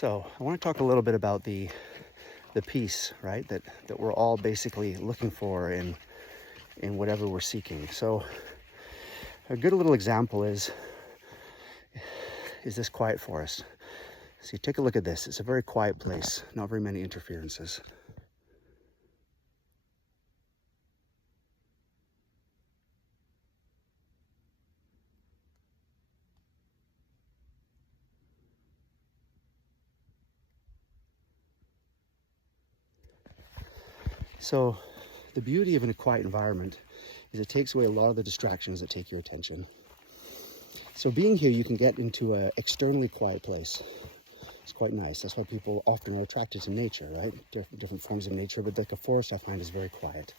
So I want to talk a little bit about the peace, right? That we're all basically looking for in whatever we're seeking. So a good little example is this quiet forest. So you take a look at this. It's a very quiet place, not very many interferences. So the beauty of a quiet environment is it takes away a lot of the distractions that take your attention. So being here, you can get into an externally quiet place. It's quite nice. That's why people often are attracted to nature, right? Different forms of nature, but like a forest I find is very quiet.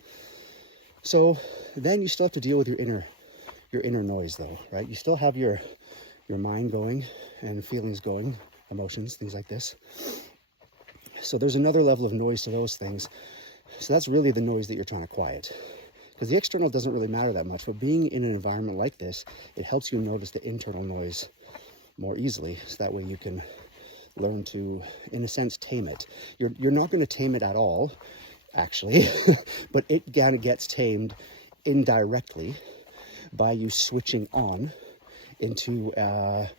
So then you still have to deal with your inner noise though, right? You still have your mind going and feelings going, emotions, things like this. So there's another level of noise to those things. So that's really the noise that you're trying to quiet. Because the external doesn't really matter that much, but being in an environment like this, it helps you notice the internal noise more easily. So that way you can learn to, in a sense, tame it. You're not going to tame it at all, actually, but it kind of gets tamed indirectly by you switching on into a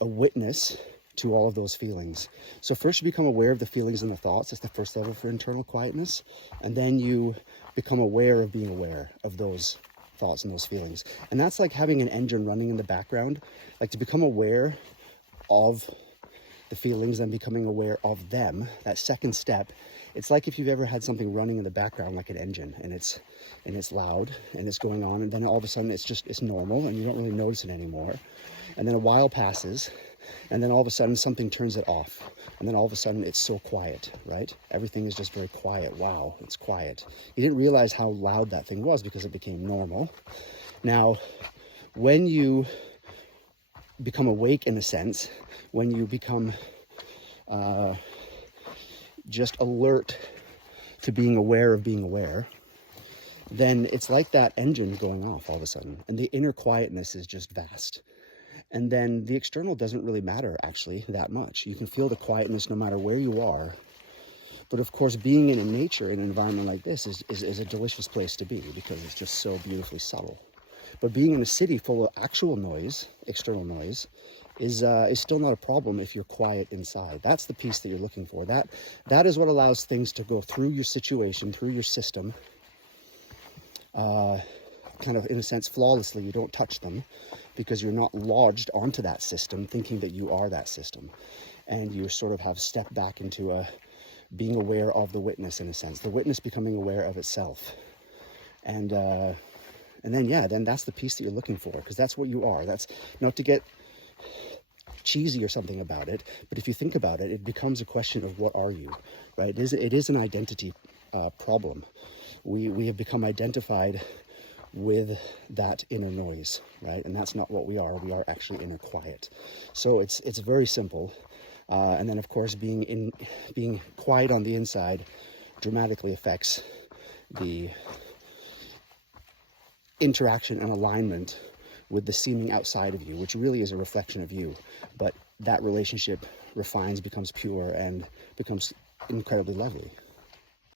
witness to all of those feelings. So first you become aware of the feelings and the thoughts. That's the first level for internal quietness. And then you become aware of being aware of those thoughts and those feelings. And that's like having an engine running in the background. Like to become aware of the feelings and becoming aware of them, that second step, it's like if you've ever had something running in the background like an engine, and it's loud and it's going on, and then all of a sudden it's normal and you don't really notice it anymore. And then a while passes, and then all of a sudden something turns it off, and then all of a sudden it's so quiet, right? Everything is just very quiet. Wow, it's quiet. You didn't realize how loud that thing was because it became normal. Now, when you become awake in a sense, when you become just alert to being aware of being aware, then it's like that engine going off all of a sudden, and the inner quietness is just vast. And then the external doesn't really matter actually that much. You can feel the quietness no matter where you are. But of course, being in nature, in an environment like this is a delicious place to be because it's just so beautifully subtle. But being in a city full of actual noise, external noise, is still not a problem if you're quiet inside. That's the peace that you're looking for. That is what allows things to go through your situation, through your system, kind of in a sense flawlessly. You don't touch them because you're not lodged onto that system thinking that you are that system. And you sort of have stepped back into being aware of the witness in a sense, the witness becoming aware of itself. And then that's the peace that you're looking for, because that's what you are. That's not to get cheesy or something about it, but if you think about it, it becomes a question of what are you, right? It is an identity problem. We have become identified with that inner noise, right? And that's not what we are. We are actually inner quiet. So it's very simple. And then of course being quiet on the inside dramatically affects the interaction and alignment with the seeming outside of you, which really is a reflection of you. But that relationship refines, becomes pure, and becomes incredibly lovely.